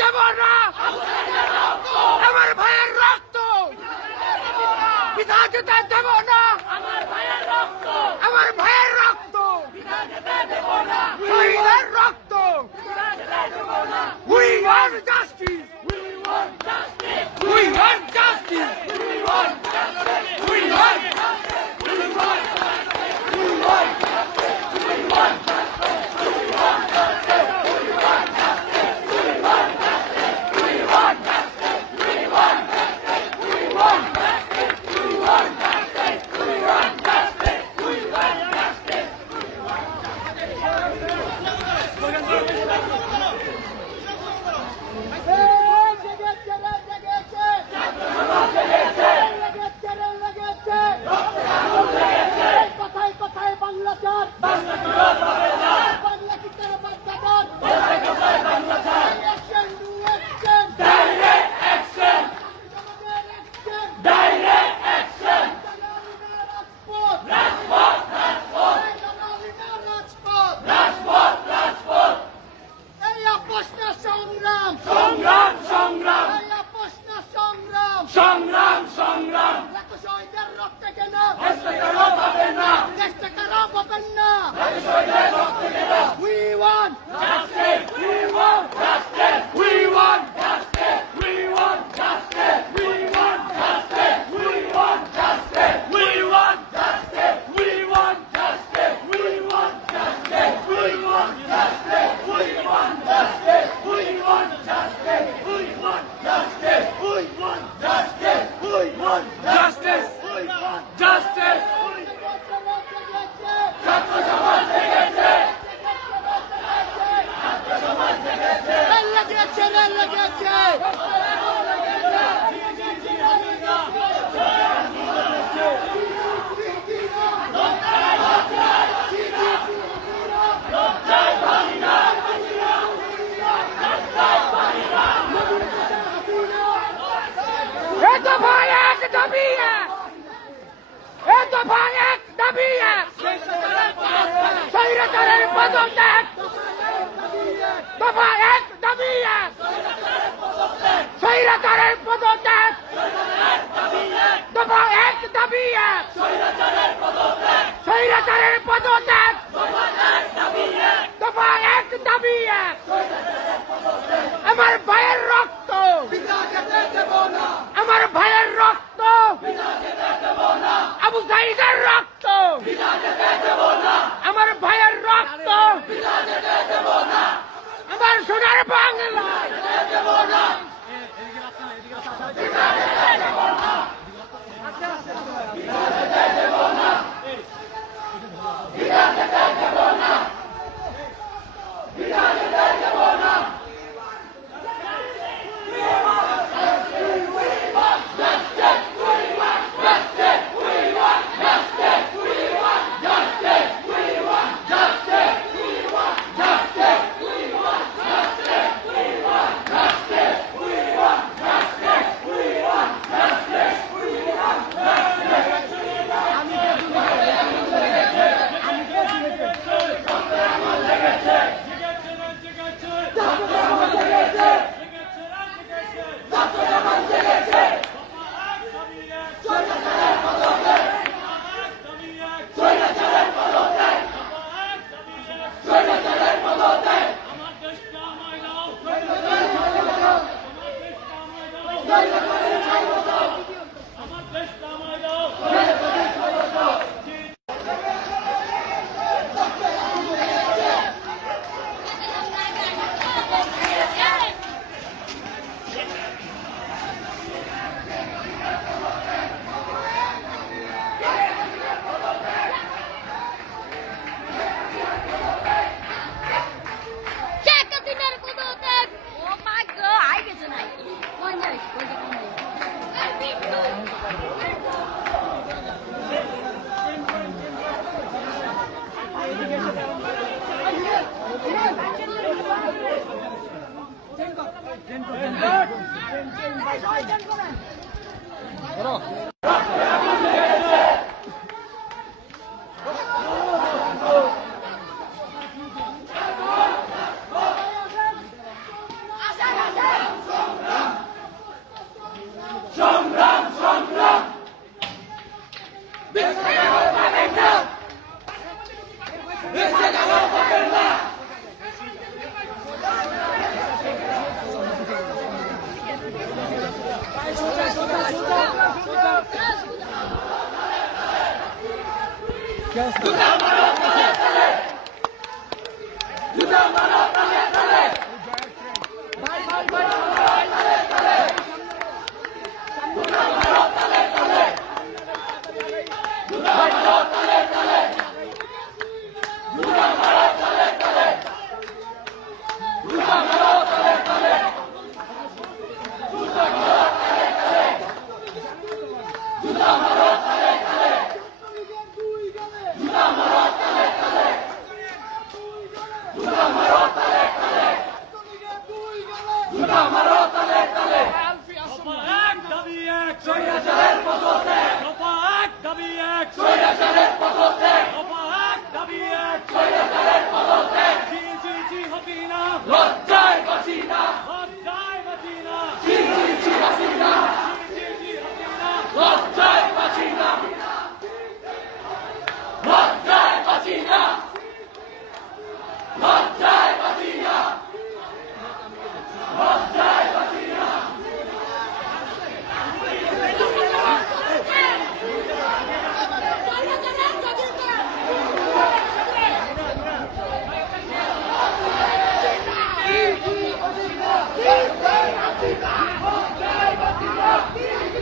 দেব না, আমার ভাইয়ের রক্ত পিতা যেতে দেব না, আমার ভাইয়ের রক্ত শহীদের রক্ত। We want justice. We want justice. We want justice. We want justice. We want justice. We want justice. We want justice. We want justice. We want justice. We want justice. We want justice. We want justice. We want justice. We want justice. We want justice. We want justice. We want justice. সংগ্রাম সংগ্রাম শহীদের রক্তে কেন দেশটা কারো পাবেন না। We want justice. We want justice. We want justice. We want justice. We want justice. We want justice. We want justice. We want justice. We want justice. We want justice. We want justice. We want justice. We want justice. We want justice. We want justice. We want justice. ছাত্র সমাজ জেগেছে, ছাত্র সমাজ জেগেছে, লেগেছে লেগেছে। স্বৈরাচারের পদত্যাগ, দফা এক দাবি এক, স্বৈরাচারের পদত্যাগ, দফা এক দাবি এক, স্বৈরাচারের পদত্যাগ, দফা এক দাবি এক। আমার ভাইয়ের রক্ত, আমার ভাইয়ের রক্ত, আবু সাইদের রক্ত, আমার ভাইয়ের রক্ত, আমার সোনার বাংলায়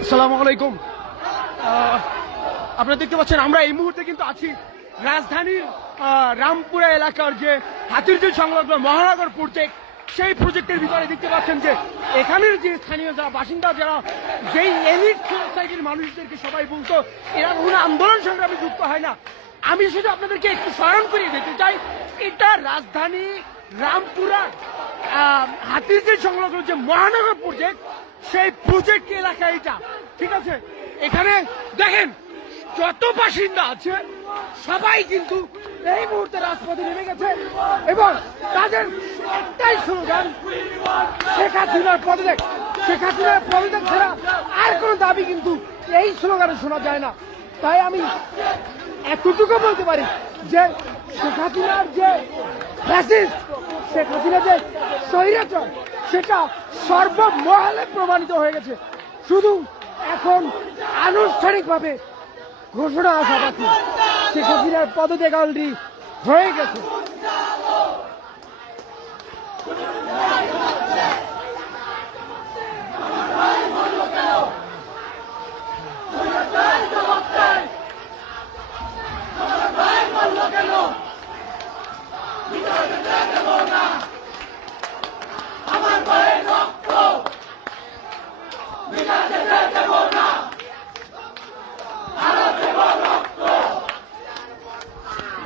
আসসালামু আলাইকুম। আপনারা দেখতে পাচ্ছেন আমরা এই মুহূর্তে কিন্তু আছি রাজধানীর রামপুরা এলাকার যে হাতিরঝিল সংলগ্ন মহানগর প্রজেক্ট, সেই প্রজেক্টের ভিতরে দেখতে পাচ্ছেন যে এখানের যে স্থানীয় যারা বাসিন্দা, যারা যেই এলিট সোসাইটির মানুষদেরকে সবাই বলতো এরা কোনো আন্দোলন সংগ্রামে যুক্ত হয় না। আমি শুধু আপনাদেরকে একটু স্মরণ করিয়ে দিতে চাই, এটা রাজধানী রামপুরা হাতিরঝিল সংলগ্ন যে মহানগর প্রজেক্ট, সেই প্রজেক্ট এলাকা এটা, ঠিক আছে? এখানে দেখেন যত বাসিন্দা আছে সবাই কিন্তু এই মুহূর্তে রাজপথে নেমে গেছে এবং তাদের একটাই স্লোগান, শেখ হাসিনার পদত্যাগ। শেখ হাসিনার পদত্যাগ ছাড়া আর কোন দাবি কিন্তু এই স্লোগানে শোনা যায় না। তাই আমি এতটুকু বলতে পারি যে শেখ হাসিনার যে ফ্যাসিস্ট, শেখ হাসিনা যে স্বৈরাচার, সেটা সর্বমহলে প্রমাণিত হয়ে গেছে। শুধু এখন আনুষ্ঠানিকভাবে ঘোষণা আসা বাকি, শেখ হাসিনার পদত্যাগ অলরেডি হয়ে গেছে।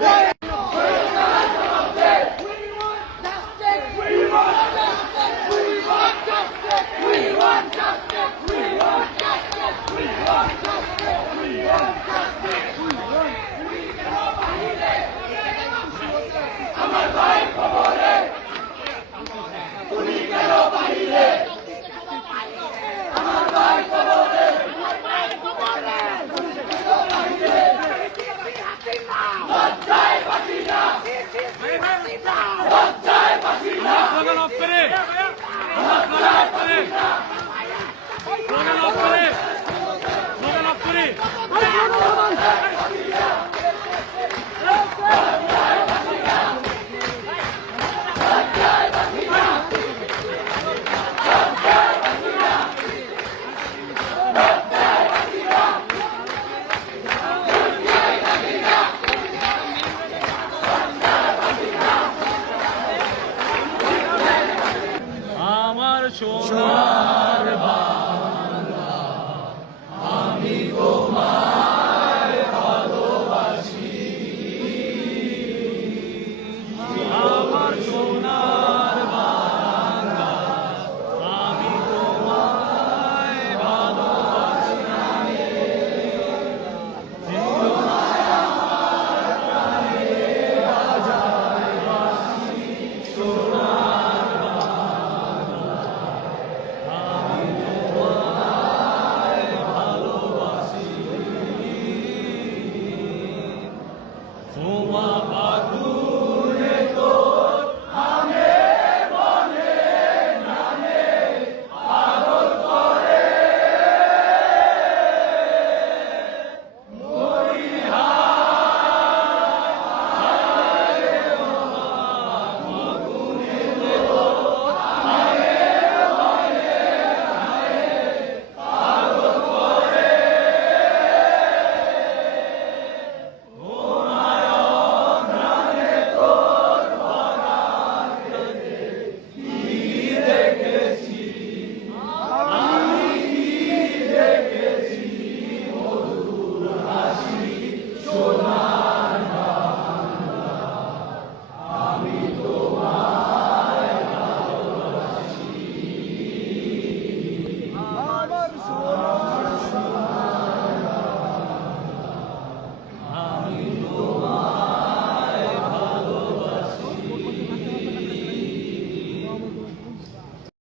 Yeah!